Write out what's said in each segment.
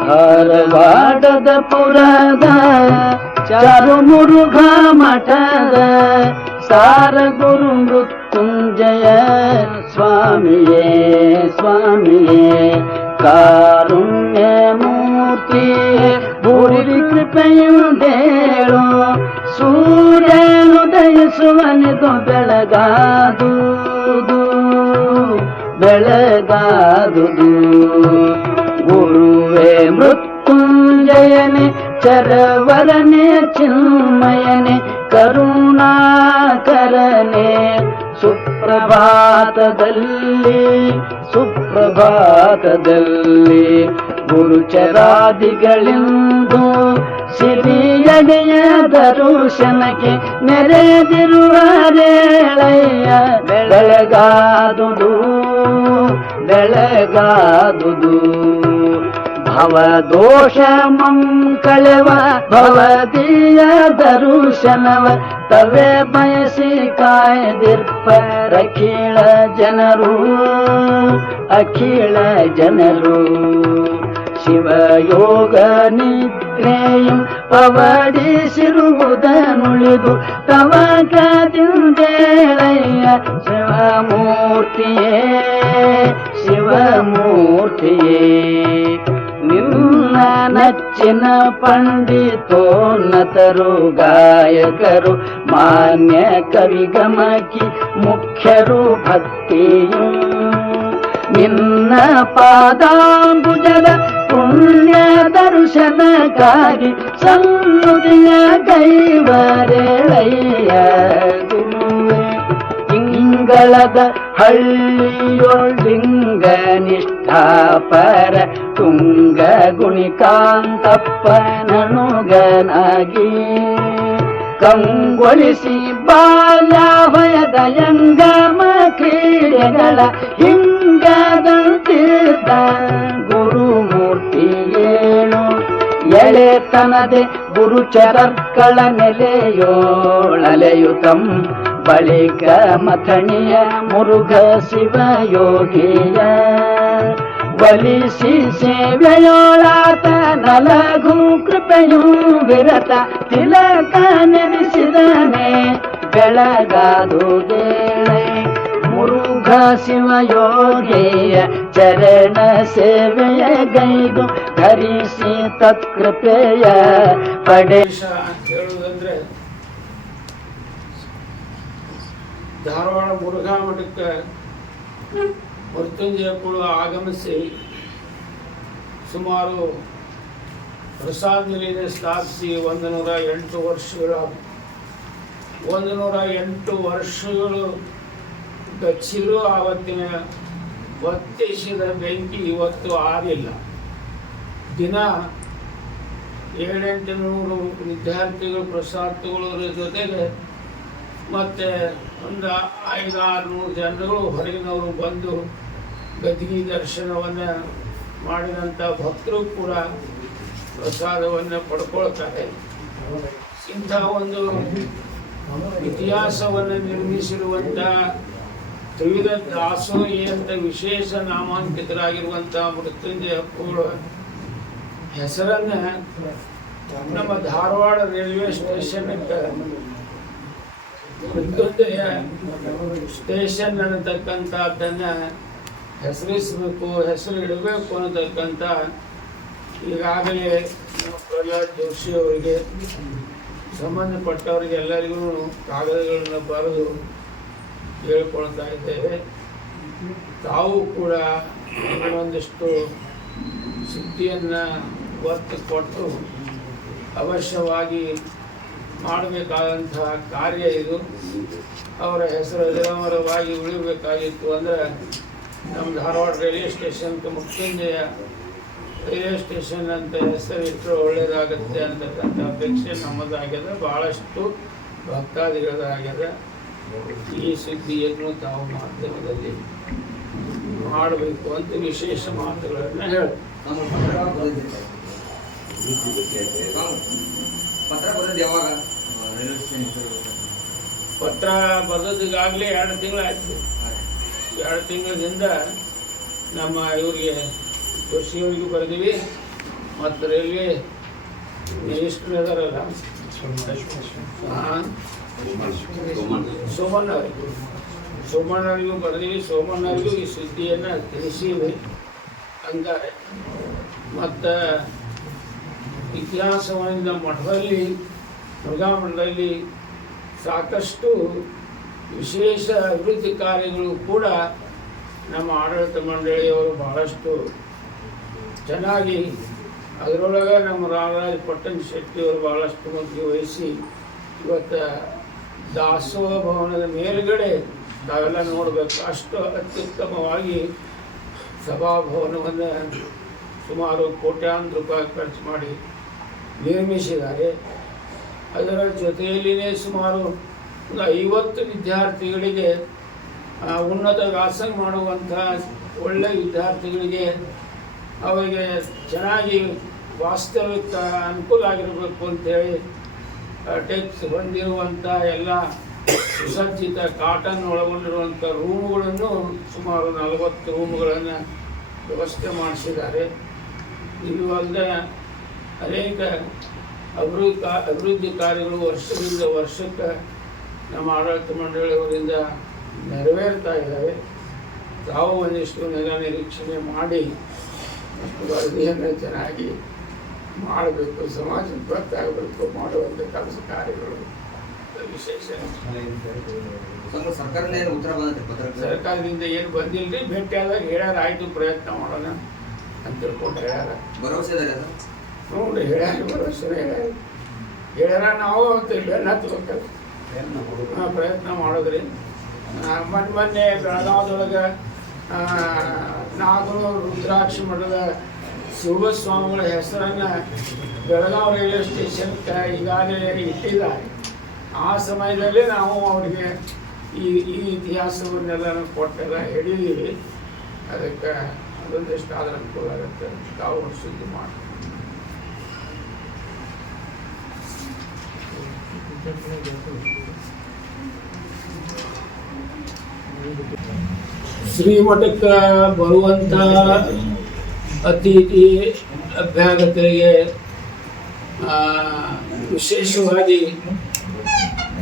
ಧಾರವಾಡದ ಪುರದ ಚಾರು ಮುರುಘ ಮಠದ ಸಾರ ಗುರು ಮೃತ್ಯುಂಜಯ ಸ್ವಾಮಿಯೇ ಸ್ವಾಮಿಯೇ ಕಾರುಣ್ಯ ಮೂರ್ತಿಯೇ ಭೂರಿ ಕೃಪೆಯುಂಡೇಳು ಸೂರ್ಯನುದಯಿಸುವನಿದು ಬೆಳಗಾದುದು ಬೆಳಗಾದುದು ಗುರುವೇ ಮೃತ್ಯುಂಜಯನೆ ಚರವರನೆ ಚಿನ್ಮಯನೆ ಕರುಣಾಕರನೆ. ಸುಪ್ರಭಾತದಲ್ಲಿ ಸುಪ್ರಭಾತದಲ್ಲಿ ಗುರುಚರಾದಿಗಳಿಂದು ಸಿರಿಯಡೆಯ ದರುಶನಕ್ಕೆ ನೆರೆದಿರುವ ರೇಳಯ್ಯ ಬೆಳಗಾದುದು ಬೆಳಗಾದುದು. ಮಂಕಳವ ಭವದೀಯ ದರುಶನವ ತವೆ ಬಯಸಿ ಕಾಯ್ದಿರ್ಪ ಅಖಿಳ ಜನರು ಅಖಿಳ ಜನರು. ಶಿವಯೋಗ ನಿದ್ರೆಯು ಪವಡಿಸಿರುವುದನುಳಿದು ತವಕದಿಂದೇಳಯ್ಯ ಶಿವಮೂರ್ತಿಯೇ ಶಿವಮೂರ್ತಿಯೇ. ನಿನ್ನ ನಚ್ಚಿನ ಪಂಡಿತೋನ್ನತರು ಗಾಯಕರು ಮಾನ್ಯ ಕವಿಗಮಕಿ ಮುಖ್ಯರು ಭಕ್ತಿಯು. ನಿನ್ನ ಪಾದಾಂಬುಜದ ಪುಣ್ಯ ದರ್ಶನಕ್ಕಾಗಿ ಕೈವರೆಯ ಗುರುವೇ ಇಂಗಳದ ಹಳ್ಳಿಯೊಳ್ಳಿಂಗ ನಿಷ್ಠಾಪರ ತುಂಗ ಗುಣಿಕಾಂತಪ್ಪನನುಗನಾಗಿ ಕಂಗೊಳಿಸಿ ಬಾಲ್ಯಾಭಯದ ಯಂಗಮ ಕ್ರೀಡೆಗಳ ಹಿಂಗದಂತಿದ್ದ ಗುರುಮೂರ್ತಿಯೇನು ಎಳೆತನದೆ ಗುರುಚರರ್ಗಳ ನೆಲೆಯೋಳಲೆಯುತಂ ಬಳಿಕ ಮಥಣಿಯ ಮುರುಘ ಶಿವಯೋಗಿಯ ಬಲಿಸಿ ಸೇವೆಯೋಳಾತ ನಲಗು ಕೃಪೆಯು ವಿರತ ತಿಲಕ ನೆನೆಸಿದನೆ. ಬೆಳಗಾದುದೇಳೆ ಮುರುಘ ಶಿವಯೋಗಿಯ ಚರಣ ಸೇವೆಯ ಗೈದು ಕರಿಸಿ ತತ್ಕೃಪೆಯ ಪಡೆ ಧಾರವಾಡ ಮುರುಘಾ ಮಠಕ್ಕೆ ಮೃತ್ಯುಂಜಯ ಆಗಮಿಸಿ ಸುಮಾರು ಪ್ರಸಾದ ನಿಲಯ ಸ್ಥಾಪಿಸಿ ಒಂದು ನೂರ ಎಂಟು ವರ್ಷಗಳ ಒಂದು ನೂರ ಎಂಟು ವರ್ಷಗಳು ಗಚ್ಚಿರು ಆವತ್ತಿನ ಒತ್ತಿಸಿದ ಬೆಂಕಿ ಇವತ್ತು ಆರಿಲ್ಲ. ದಿನ ಏಳೆಂಟು ನೂರು ವಿದ್ಯಾರ್ಥಿಗಳು, ಪ್ರಸಾದ ತಗೊಳ್ಳೋದ್ರ ಜೊತೆಗೆ ಮತ್ತು ಒಂದು ಐದು ಆರುನೂರು ಜನಗಳು ಹೊರಗಿನವರು ಬಂದು ಗದ್ಗಿ ದರ್ಶನವನ್ನು ಮಾಡಿದಂಥ ಭಕ್ತರು ಕೂಡ ಪ್ರಸಾದವನ್ನು ಪಡ್ಕೊಳ್ತಾರೆ. ಇಂಥ ಒಂದು ಇತಿಹಾಸವನ್ನು ನಿರ್ಮಿಸಿರುವಂಥ ತ್ರಿವಿಧ ದಾಸೋಹಿ ಅಂತ ವಿಶೇಷ ನಾಮಾಂಕಿತರಾಗಿರುವಂಥ ಮೃತ್ಯುಂಜಯ ಹಕ್ಕುಗಳು ಹೆಸರನ್ನ ನಮ್ಮ ಧಾರವಾಡ ರೈಲ್ವೆ ಸ್ಟೇಷನ್ಗೆ ಮೃತ್ಯುಂಜಯ ಸ್ಟೇಷನ್ ಅನ್ನತಕ್ಕಂಥದ್ದನ್ನು ಹೆಸರಿಸಬೇಕು ಹೆಸರು ಇಡಬೇಕು ಅನ್ನತಕ್ಕಂಥ ಈಗಾಗಲೇ ಪ್ರಹ್ಲಾದ್ ಜೋಶಿ ಅವರಿಗೆ, ಸಂಬಂಧಪಟ್ಟವರಿಗೆ ಎಲ್ಲರಿಗೂ ಕಾಗದಗಳನ್ನು ಬರೆದು ಹೇಳ್ಕೊಳ್ತಾ ಇದ್ದೇವೆ. ತಾವು ಕೂಡ ಒಂದಿಷ್ಟು ಸುದ್ದಿಯನ್ನು ಒತ್ತು ಕೊಟ್ಟು ಅವಶ್ಯವಾಗಿ ಮಾಡಬೇಕಾದಂತಹ ಕಾರ್ಯ ಇದು. ಅವರ ಹೆಸರು ನಿರಂತರವಾಗಿ ಉಳಿಬೇಕಾಗಿತ್ತು ಅಂದರೆ ನಮ್ಮ ಧಾರವಾಡ ರೈಲ್ವೆ ಸ್ಟೇಷನ್ಗೆ ಮೃತ್ಯುಂಜಯ ರೈಲ್ವೆ ಸ್ಟೇಷನ್ ಅಂತ ಹೆಸರಿಟ್ಟರೆ ಒಳ್ಳೆಯದಾಗುತ್ತೆ ಅಂತಕ್ಕಂಥ ಅಪೇಕ್ಷೆ ನಮ್ಮದಾಗ್ಯದ ಭಾಳಷ್ಟು ಭಕ್ತಾದಿಗಳದಾಗ್ಯದ ಈ ಸುದ್ದಿಯನ್ನು ತಾವು ಮಾಧ್ಯಮದಲ್ಲಿ ಮಾಡಬೇಕು ಅಂತ ವಿಶೇಷ ಮಾತುಗಳನ್ನು ಹೇಳಿ ನಮ್ಮ ಪತ್ರ ಬರೆದಿದೆ ಪತ್ರ ಬರೆದು ಯಾವಾಗ? ಪತ್ರ ಬರೆದಿಗಾಗಲೇ ಎರಡು ತಿಂಗಳಾಯ್ತು. ಎರಡು ತಿಂಗಳಿಂದ ನಮ್ಮ ಇವರಿಗೆ ಕೃಷಿಯವರಿಗೆ ಬರೆದಿವಿ ಮತ್ತು ರೈಲ್ವೆ ಮಿನಿಸ್ಟರ್ ಇದಾರಲ್ಲ. ಸೋಮಣ್ಣ ಅವರಿಗೂ ಸೋಮಣ್ಣವರಿಗೂ ಸೋಮಣ್ಣ ಸೋಮಣ್ಣವರಿಗೂ ಈ ಸುದ್ದಿಯನ್ನು ತಿಳಿಸೀವಿ, ಅಂತಾರೆ. ಮತ್ತು ಇತಿಹಾಸವನ್ನ ಮಠದಲ್ಲಿ ಮೃಗಾಮಠದಲ್ಲಿ ಸಾಕಷ್ಟು ವಿಶೇಷ ಅಭಿವೃದ್ಧಿ ಕಾರ್ಯಗಳು ಕೂಡ ನಮ್ಮ ಆಡಳಿತ ಮಂಡಳಿಯವರು ಬಹಳಷ್ಟು ಚೆನ್ನಾಗಿ ಅದರೊಳಗೆ ನಮ್ಮ ರಾಮರಾಜ ಪಟ್ಟಣ ಶೆಟ್ಟಿಯವರು ಭಾಳಷ್ಟು ಮುಖ್ಯ ವಹಿಸಿ ಇವತ್ತು ದಾಸೋಹ ಭವನದ ಮೇಲುಗಡೆ ನಾವೆಲ್ಲ ನೋಡಬೇಕು. ಅಷ್ಟು ಅತ್ಯುತ್ತಮವಾಗಿ ಸಭಾಭವನವನ್ನು ಸುಮಾರು ಕೋಟ್ಯಾಂತರ ರೂಪಾಯಿ ಖರ್ಚು ಮಾಡಿ ನಿರ್ಮಿಸಿದ್ದಾರೆ. ಅದರ ಜೊತೆಯಲ್ಲಿಯೇ ಸುಮಾರು ಒಂದು ಐವತ್ತು ವಿದ್ಯಾರ್ಥಿಗಳಿಗೆ ಉನ್ನತ ವ್ಯಾಸಂಗ ಮಾಡುವಂಥ ಒಳ್ಳೆ ವಿದ್ಯಾರ್ಥಿಗಳಿಗೆ ಅವರಿಗೆ ಚೆನ್ನಾಗಿ ವಾಸ್ತವಿಕ ಅನುಕೂಲ ಆಗಿರಬೇಕು ಅಂತೇಳಿ ಟೆಕ್ಸ್ ಹೊಂದಿರುವಂಥ ಎಲ್ಲ ಸುಸಜ್ಜಿತ ಕಾಟನ್ ಒಳಗೊಂಡಿರುವಂಥ ರೂಮುಗಳನ್ನು ಸುಮಾರು ನಲವತ್ತು ರೂಮುಗಳನ್ನು ವ್ಯವಸ್ಥೆ ಮಾಡಿಸಿದ್ದಾರೆ. ಇದು ಅಲ್ಲದೆ ಅನೇಕ ಅಭಿವೃದ್ಧಿ ಕಾ- ಅಭಿವೃದ್ಧಿ ಕಾರ್ಯಗಳು ವರ್ಷದಿಂದ ವರ್ಷಕ್ಕೆ ನಮ್ಮ ಆಡಳಿತ ಮಂಡಳಿಯವರಿಂದ ನೆರವೇರ್ತಾ ಇದ್ದಾವೆ ತಾವು ಒಂದಿಷ್ಟು ನೆಲ ನಿರೀಕ್ಷಣೆ ಮಾಡಿ ಅಷ್ಟು ವರದಿಯನ್ನು ಚೆನ್ನಾಗಿ ಮಾಡಬೇಕು ಸಮಾಜ ಗೊತ್ತಾಗಬೇಕು ಮಾಡುವಂಥ ಕೆಲಸ ಕಾರ್ಯಗಳು ವಿಶೇಷ. ಸರ್ಕಾರದಿಂದ ಏನು ಉತ್ತರ ಬಂದಿದೆ ಪತ್ರಕ್ಕೆ ಸರ್ಕಾರದಿಂದ ಏನು ಬಂದಿಲ್ಲ ರೀ ಭೇಟಿ ಆದಾಗ ಹೇಳ್ಯಾರ ಆಯಿತು ಪ್ರಯತ್ನ ಮಾಡೋಣ ಅಂತ ತಿಳ್ಕೊಂಡು ಹೇಳ್ಯಾರ. ಭರವಸೆ ನೋಡ್ರಿ ಹೇಳ್ಯಾರ ಹೇಳ್ಯಾರ. ನಾವು ಅಂತ ಬೆನ್ನ ಪ್ರಯತ್ನ ಮಾಡಿದ್ರಿ. ಮೊನ್ನೆ ಮೊನ್ನೆ ಬೆಳಗಾವದೊಳಗೆ ನಾಗನೂರು ರುದ್ರಾಕ್ಷಿ ಮಠದ ಶಿವಸ್ವಾಮಿಗಳ ಹೆಸರನ್ನು ಬೆಳಗಾವ್ ರೈಲ್ವೆ ಸ್ಟೇಷನ್ಗೆ ಈಗಾಗಲೇ ಇಟ್ಟಿದ್ದಾರೆ. ಆ ಸಮಯದಲ್ಲಿ ನಾವು ಅವರಿಗೆ ಈ ಈ ಇತಿಹಾಸವನ್ನೆಲ್ಲ ಕೊಟ್ಟೆಲ್ಲ ಹೇಳಿದ್ದೀವಿ. ಅದಕ್ಕೆ ಅದೊಂದಿಷ್ಟು ಆದ್ರೆ ಅನುಕೂಲ ಆಗುತ್ತೆ ತಾವು ಸುದ್ದಿ ಮಾಡಿ ಶ್ರೀಮಠಕ್ಕೆ ಬರುವಂಥ ಅತಿಥಿ ಅಭ್ಯಾಗತರಿಗೆ ವಿಶೇಷವಾಗಿ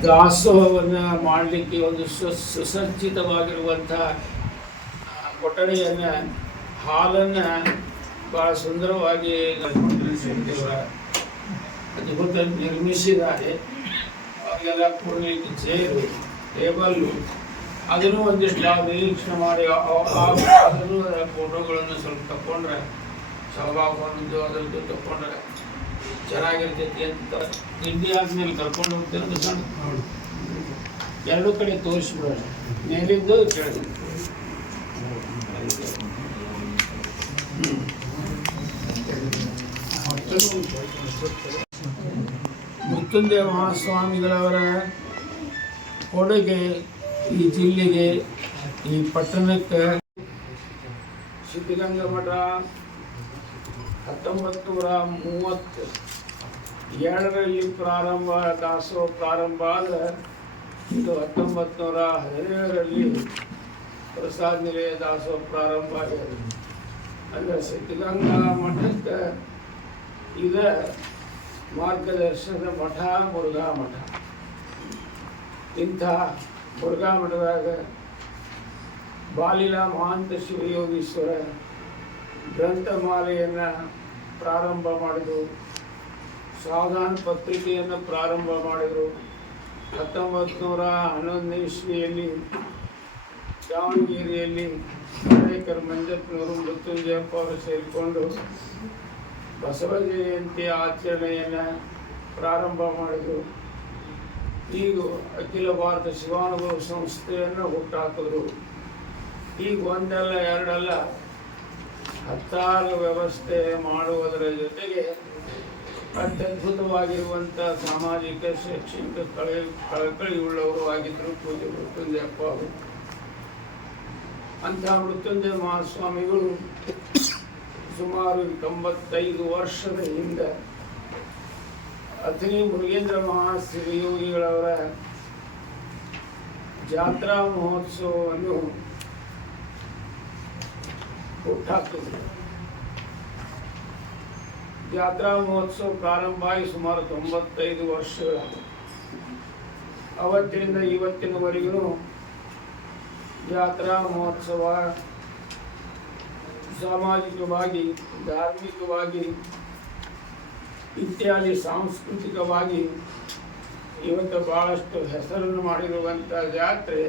ದಾಸೋಹವನ್ನು ಮಾಡಲಿಕ್ಕೆ ಒಂದು ಸು, ಸುಸಜ್ಜಿತವಾಗಿರುವಂಥ ಕೊಠಡಿಯನ್ನು, ಹಾಲನ್ನು ಭಾಳ ಸುಂದರವಾಗಿ ಅದ್ಭುತ ನಿರ್ಮಿಸಿದ್ದಾರೆ. ಕೂಡಲಿಕ್ಕೆ ಚೇರು ಟೇಬಲ್ಲು, ಅದನ್ನು ಒಂದಿಷ್ಟು ನಾವು ನಿರೀಕ್ಷಣೆ ಮಾಡಿ ಅದನ್ನು ಫೋಟೋಗಳನ್ನು ಸ್ವಲ್ಪ ತಗೊಂಡ್ರೆ ಸಹಭಾಗವನ್ನು ಅದರದ್ದು ತಗೊಂಡ್ರೆ ಚೆನ್ನಾಗಿರ್ತೈತಿ ಅಂತ ತಿಂಡಿ ಆದ್ಮೇಲೆ ಕರ್ಕೊಂಡು ಹೋಗ್ತಿರೋದು ಸಣ್ಣ. ಎರಡು ಕಡೆ ತೋರಿಸ್ಬಿಡೋಣ. ಮೇಲಿಂದು ಕೆಳಗಿಂದು ಮೃತ್ಯುಂಜಯ ಮಹಾಸ್ವಾಮಿಗಳವರ ಕೊಡುಗೆ ಈ ಜಿಲ್ಲೆಗೆ, ಈ ಪಟ್ಟಣಕ್ಕೆ. ಸಿದ್ಧಗಂಗಾ ಮಠ ಹತ್ತೊಂಬತ್ತು ನೂರ ಮೂವತ್ತು ಎರಡರಲ್ಲಿ ಪ್ರಾರಂಭ ದಾಸೋ ಪ್ರಾರಂಭ ಆದರೆ ಇದು ಹತ್ತೊಂಬತ್ತು ನೂರ ಹದಿನೇಳರಲ್ಲಿ ಪ್ರಸಾದ ನಿಲಯ ದಾಸೋ ಪ್ರಾರಂಭ ಆಗಿದೆ. ಅಂದರೆ ಸಿದ್ಧಗಂಗಾ ಮಠಕ್ಕೆ ಇದ ಮಾರ್ಗದರ್ಶನದ ಮಠ, ಮುರುಘಾ ಮಠ. ಇಂಥ ಮುರುಘಾ ಮಠದಾಗ ಬಾಲಿಲ ಮಹಾಂತ ಶಿವಯೋಗೀಶ್ವರ ಗ್ರಂಥಮಾಲೆಯನ್ನು ಪ್ರಾರಂಭ ಮಾಡಿದರು. ಸಾವಧಾನ ಪತ್ರಿಕೆಯನ್ನು ಪ್ರಾರಂಭ ಮಾಡಿದರು. ಹತ್ತೊಂಬತ್ತು ನೂರ ಹನ್ನೊಂದನೇ ಇಸ್ವಿಯಲ್ಲಿ, ದಾವಣಗೆರೆಯಲ್ಲಿ ಕಾರ್ಯಕರ್ ಮಂಜಪ್ಪನವರು ಮೃತ್ಯುಂಜಯಪ್ಪ ಅವರು ಸೇರಿಕೊಂಡು ಬಸವ ಜಯಂತಿ ಆಚರಣೆಯನ್ನು ಪ್ರಾರಂಭ ಮಾಡಿದರು. ಈಗ ಅಖಿಲ ಭಾರತ ಶಿವಾನುಭವ ಸಂಸ್ಥೆಯನ್ನು ಹುಟ್ಟಾಕಿದ್ರು. ಈಗ ಒಂದಲ್ಲ, ಎರಡಲ್ಲ, ಹತ್ತಾರು ವ್ಯವಸ್ಥೆ ಮಾಡುವುದರ ಜೊತೆಗೆ ಅತ್ಯದ್ಭುತವಾಗಿರುವಂಥ ಸಾಮಾಜಿಕ, ಶೈಕ್ಷಣಿಕ ಕಳೆ, ಕಳಕಳಿಯುಳ್ಳವರು ಆಗಿದ್ದರು ಪೂಜೆ ಮೃತ್ಯುಂಜಯಪ್ಪ ಅವರು ಅಂಥ ಮೃತ್ಯುಂಜಯ ಮಹಾಸ್ವಾಮಿಗಳು ಸುಮಾರು ತೊಂಬತ್ತೈದು ವರ್ಷದ ಹಿಂದೆ ಅಥಣಿ ಮೃಗೇಂದ್ರ ಮಹಾಶ್ರೀಯೋಗಿಗಳವರ ಜಾತ್ರಾ ಮಹೋತ್ಸವವನ್ನು ಹುಟ್ಟಾಕಿದ್ರು ಜಾತ್ರಾ ಮಹೋತ್ಸವ ಪ್ರಾರಂಭ ಆಗಿ ಸುಮಾರು ತೊಂಬತ್ತೈದು ವರ್ಷಗಳ ಅವತ್ತಿನಿಂದ ಇವತ್ತಿನವರೆಗೂ ಜಾತ್ರಾ ಮಹೋತ್ಸವ ಸಾಮಾಜಿಕವಾಗಿ, ಧಾರ್ಮಿಕವಾಗಿ, ಇತ್ಯಾದಿ ಸಾಂಸ್ಕೃತಿಕವಾಗಿ ಇವತ್ತು ಭಾಳಷ್ಟು ಹೆಸರನ್ನು ಮಾಡಿರುವಂಥ ಜಾತ್ರೆ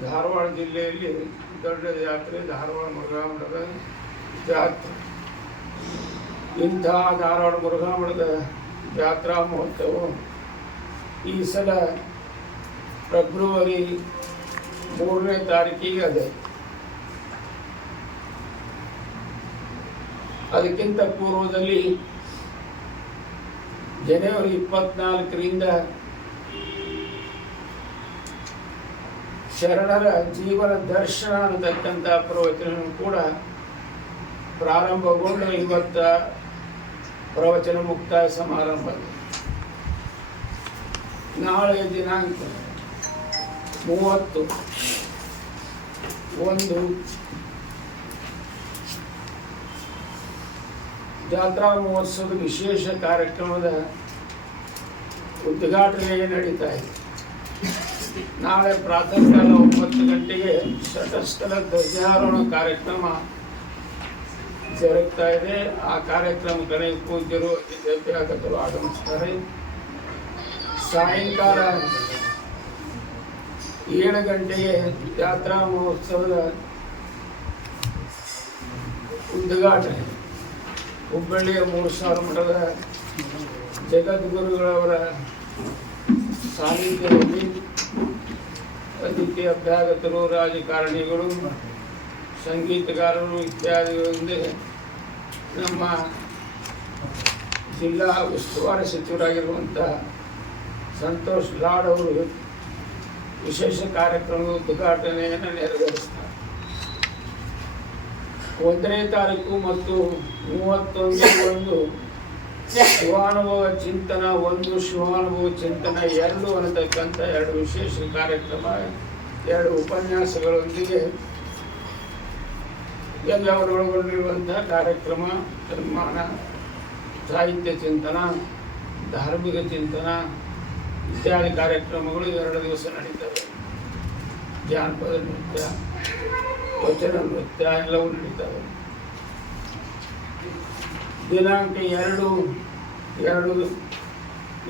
ಧಾರವಾಡ ಜಿಲ್ಲೆಯಲ್ಲಿ ದೊಡ್ಡ ಜಾತ್ರೆ ಧಾರವಾಡ ಮುರುಘಾಮಠದ ಜಾತ್ರೆ. ಇಂಥ ಧಾರವಾಡ ಮುರುಘಾಮಠದ ಜಾತ್ರಾ ಮಹೋತ್ಸವ ಈ ಸಲ ಫೆಬ್ರವರಿ ಮೂರನೇ ತಾರೀಕಿಗೆ ಅದೇ. ಅದಕ್ಕಿಂತ ಪೂರ್ವದಲ್ಲಿ ಜನವರಿ ಇಪ್ಪತ್ನಾಲ್ಕರಿಂದ ಶರಣರ ಜೀವನ ದರ್ಶನ ಅನ್ನತಕ್ಕಂಥ ಪ್ರವಚನ ಕೂಡ ಪ್ರಾರಂಭಗೊಂಡ ಇವತ್ತ ಪ್ರವಚನ ಮುಕ್ತಾಯ ಸಮಾರಂಭ ನಾಳೆ ದಿನಾಂಕ ಮೂವತ್ತು. ಒಂದು ಜಾತ್ರಾ ಮಹೋತ್ಸವದ ವಿಶೇಷ ಕಾರ್ಯಕ್ರಮದ ಉದ್ಘಾಟನೆ ನಡೀತಾ ಇದೆ. ನಾಳೆ ಪ್ರಾತಃ ಕಾಲ ಒಂಬತ್ತು ಗಂಟೆಗೆ ಶತಸ್ಥಲ ಧ್ವಜಾರೋಹಣ ಕಾರ್ಯಕ್ರಮ ಜರುಗ್ತಾ ಇದೆ. ಆ ಕಾರ್ಯಕ್ರಮ ಕಡೆ ಪೂಜ್ಯರು ವಿದ್ಯಾಭ್ಯಾಸಕರು ಆಗಮಿಸ್ತಾರೆ. ಸಾಯಂಕಾಲ ಏಳು ಗಂಟೆಗೆ ಜಾತ್ರಾ ಮಹೋತ್ಸವದ ಉದ್ಘಾಟನೆ. ಹುಬ್ಬಳ್ಳಿಯ ಮೂರು ಸಾವಿರ ಮಠದ ಜಗದ್ಗುರುಗಳವರ ಸಾನ್ನಿಧ್ಯದಲ್ಲಿ ಅತಿಥಿ ಅಭ್ಯಾಗತರು, ರಾಜಕಾರಣಿಗಳು, ಸಂಗೀತಗಾರರು ಇತ್ಯಾದಿಗಳೊಂದಿಗೆ ನಮ್ಮ ಜಿಲ್ಲಾ ಉಸ್ತುವಾರಿ ಸಚಿವರಾಗಿರುವಂಥ ಸಂತೋಷ್ ಲಾಡ್ ಅವರು ವಿಶೇಷ ಕಾರ್ಯಕ್ರಮದ ಉದ್ಘಾಟನೆಯನ್ನು ನೆರವೇರಿಸ್ತಾರೆ. ಒಂದನೇ ತಾರೀಕು ಮತ್ತು ಮೂವತ್ತೊಂದು ಒಂದು ಶಿವಾನುಭವ ಚಿಂತನ, ಒಂದು ಶಿವಾನುಭವ ಚಿಂತನ, ಎರಡು ಅನ್ನತಕ್ಕಂಥ ಎರಡು ವಿಶೇಷ ಕಾರ್ಯಕ್ರಮ, ಎರಡು ಉಪನ್ಯಾಸಗಳೊಂದಿಗೆ ಎಲ್ಲವರು ಒಳಗೊಂಡಿರುವಂತಹ ಕಾರ್ಯಕ್ರಮ, ನಿರ್ಮಾಣ, ಸಾಹಿತ್ಯ ಚಿಂತನ, ಧಾರ್ಮಿಕ ಚಿಂತನ ಇತ್ಯಾದಿ ಕಾರ್ಯಕ್ರಮಗಳು ಎರಡು ದಿವಸ ನಡೀತವೆ. ಜಾನಪದ ನೃತ್ಯ ವಚನ ನೃತ್ಯ ಎಲ್ಲವೂ ನಡೀತವೆ. ದಿನಾಂಕ ಎರಡು ಎರಡು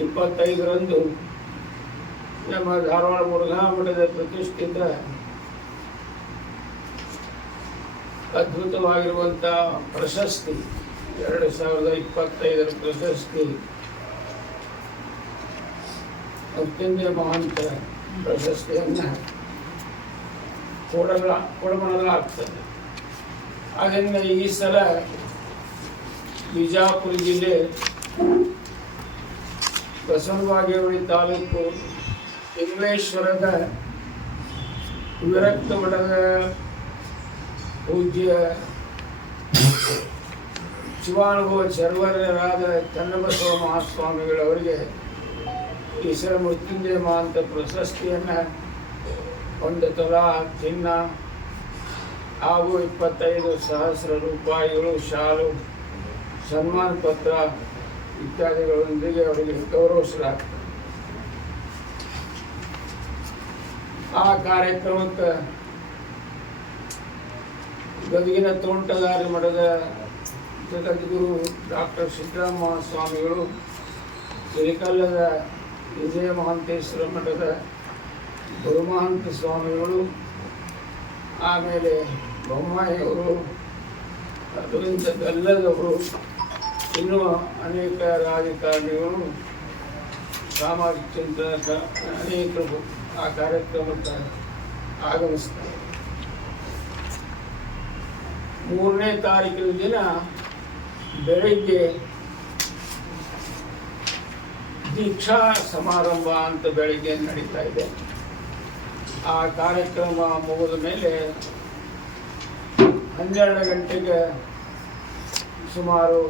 ಇಪ್ಪತ್ತೈದರಂದು ನಮ್ಮ ಧಾರವಾಡ ಮುರುಘಾ ಮಠದ ಪ್ರತಿಷ್ಠಿತ ಅದ್ಭುತವಾಗಿರುವಂಥ ಪ್ರಶಸ್ತಿ, ಎರಡು ಸಾವಿರದ ಇಪ್ಪತ್ತೈದರ ಪ್ರಶಸ್ತಿ, ಅತ್ಯಂತ ಮಹಾಂತ ಪ್ರಶಸ್ತಿಯನ್ನು ಕೊಡಲ ಕೊಡಬಣಲಾಗ್ತದೆ ಆದ್ದರಿಂದ ಈ ಸಲ ಬಿಜಾಪುರ ಜಿಲ್ಲೆ ಬಸವನಬಾಗೇವಾಡಿ ತಾಲೂಕು ಇಂಗ್ಲೇಶ್ವರದ ವಿರಕ್ತ ಮಠದ ಪೂಜ್ಯ ಶಿವಾನುಭವ ಚರ್ವರ್ಯರಾದ ಚನ್ನಬಸವ ಮಹಾಸ್ವಾಮಿಗಳವರಿಗೆ ಈ ಸಲ ಮೃತ್ಯುಂಜಯ ಮಹಾಂತ ಪ್ರಶಸ್ತಿಯನ್ನು ಒಂದು ತೊಲ ಚಿನ್ನ, ಹಾಗೂ ಇಪ್ಪತ್ತೈದು ಸಹಸ್ರ ರೂಪಾಯಿಗಳು, ಶಾಲು, ಸನ್ಮಾನ ಪತ್ರ ಇತ್ಯಾದಿಗಳೊಂದಿಗೆ ಅವರಿಗೆ ಗೌರವಿಸಲಾಗ್ತದೆ ಆ ಕಾರ್ಯಕ್ರಮಕ್ಕೆ ಗದಗಿನ ತೋಂಟದಾರಿ ಮಠದ ಜಗದ್ಗುರು ಡಾಕ್ಟರ್ ಸಿದ್ದರಾಮ ಸ್ವಾಮಿಗಳು, ಶ್ರೀಕಲ್ಲದ ವಿಜಯ ಮಹಾಂತೇಶ್ವರ ಮಠದ ಗುರುಮಹಂತ ಸ್ವಾಮಿಗಳು, ಆಮೇಲೆ ಬೊಮ್ಮಾಯಿಯವರು ಅದರಿಂದ ಬೆಲ್ಲದವರು ಇನ್ನೂ ಅನೇಕ ರಾಜಕಾರಣಿಗಳು ಸಾಮಾಜಿಕ ಚಿಂತನ ಅನೇಕರು ಆ ಕಾರ್ಯಕ್ರಮಕ್ಕೆ ಆಗಮಿಸ್ತಾರೆ. ಮೂರನೇ ತಾರೀಕಿನ ದಿನ ಬೆಳಿಗ್ಗೆ ದೀಕ್ಷಾ ಸಮಾರಂಭ ಅಂತ ಬೆಳಿಗ್ಗೆ ನಡೀತಾ ಇದೆ. ಆ ಕಾರ್ಯಕ್ರಮ ಮುಗಿದ ಮೇಲೆ ಹನ್ನೆರಡು ಗಂಟೆಗೆ ಸುಮಾರು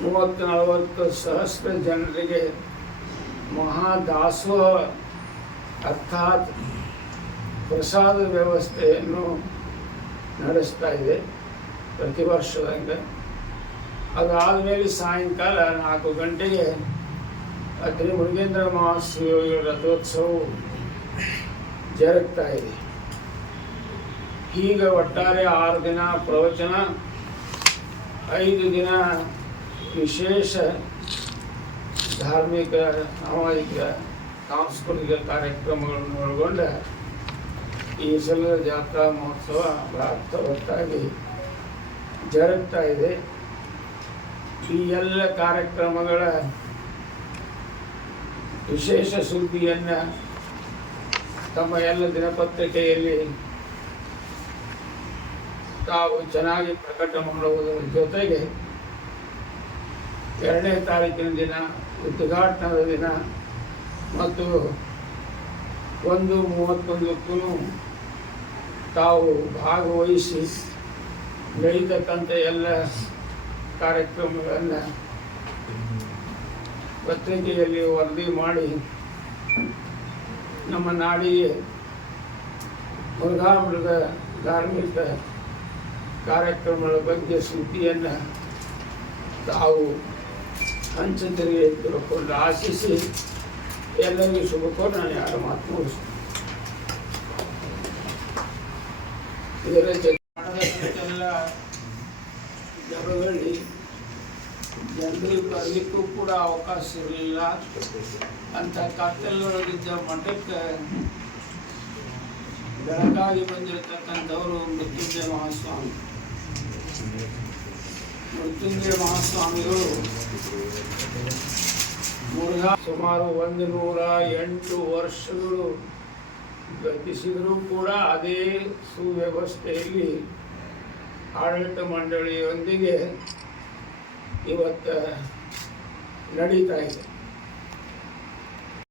ಮೂವತ್ತು ನಲವತ್ತು ಸಹಸ್ರ ಜನರಿಗೆ ಮಹಾದಾಸೋಹ ಅರ್ಥಾತ್ ಪ್ರಸಾದ ವ್ಯವಸ್ಥೆಯನ್ನು ನಡೆಸ್ತಾ ಇದೆ ಪ್ರತಿ ವರ್ಷದಂಗೆ ಅದಾದಮೇಲೆ ಸಾಯಂಕಾಲ ನಾಲ್ಕು ಗಂಟೆಗೆ ಅದ್ರಿ ಮುರುಗೇಂದ್ರ ಮಹಾಸ್ವಾಮಿಗಳ ರಥೋತ್ಸವವು ಜರುಗ್ತಾ ಇದೆ. ಈಗ ಒಟ್ಟಾರೆ ಆರು ದಿನ ಪ್ರವಚನ, ಐದು ದಿನ ವಿಶೇಷ ಧಾರ್ಮಿಕ, ಸಾಮಾಜಿಕ, ಸಾಂಸ್ಕೃತಿಕ ಕಾರ್ಯಕ್ರಮಗಳನ್ನು ಒಳಗೊಂಡ ಈ ಸಲದ ಜಾತ್ರಾ ಮಹೋತ್ಸವ ಭಾರತ ಅರ್ಥವತ್ತಾಗಿ ಜರುಗ್ತಾ ಇದೆ. ಈ ಎಲ್ಲ ಕಾರ್ಯಕ್ರಮಗಳ ವಿಶೇಷ ಸುದ್ದಿಯನ್ನು ತಮ್ಮ ಎಲ್ಲ ದಿನಪತ್ರಿಕೆಯಲ್ಲಿ ತಾವು ಚೆನ್ನಾಗಿ ಪ್ರಕಟ ಮಾಡುವುದರ ಜೊತೆಗೆ ಎರಡನೇ ತಾರೀಕಿನ ದಿನ, ಉದ್ಘಾಟನದ ದಿನ ಮತ್ತು ಒಂದು ಮೂವತ್ತೊಂದಕ್ಕೂ ತಾವು ಭಾಗವಹಿಸಿ ನಡೀತಕ್ಕಂಥ ಎಲ್ಲ ಕಾರ್ಯಕ್ರಮಗಳನ್ನು ಪತ್ರಿಕೆಯಲ್ಲಿ ವರದಿ ಮಾಡಿ ನಮ್ಮ ನಾಡಿಗೆ ಮುರುಘಾಮೃಗ ಧಾರ್ಮಿಕ ಕಾರ್ಯಕ್ರಮಗಳ ಬಗ್ಗೆ ಸುದ್ದಿಯನ್ನು ತಾವು ಹಂಚದರಿಗೆ ತಿಳ್ಕೊಂಡು ಆಶಿಸಿ ಎಲ್ಲರಿಗೂ ಶುಭ ನಾನು ಯಾರು ಮಾತು ಮುಗಿಸ್ತೀನಿ. ಇದರ ಜಗತ್ತಿನ ಜನರಿಗೆ ಬರಲಿಕ್ಕೂ ಕೂಡ ಅವಕಾಶ ಇರಲಿಲ್ಲ. ಅಂತ ಕತ್ತಲೊಳಗಿದ್ದ ಮಠಕ್ಕೆ ಬೆಳಕಾಗಿ ಬಂದಿರತಕ್ಕಂಥವರು ಮೃತ್ಯುಂಜಯ ಮಹಾಸ್ವಾಮಿ. ಮೃತ್ಯುಂಜಯ ಮಹಾಸ್ವಾಮಿಗಳು ಮುರುಘಾ ಸುಮಾರು ಒಂದು ನೂರ ಎಂಟು ವರ್ಷಗಳು ಗತಿಸಿದರೂ ಕೂಡ ಅದೇ ಸುವ್ಯವಸ್ಥೆಯಲ್ಲಿ ಆಡಳಿತ ಮಂಡಳಿಯೊಂದಿಗೆ ಇವತ್ತು ನಡೀತಾ ಇದೆ.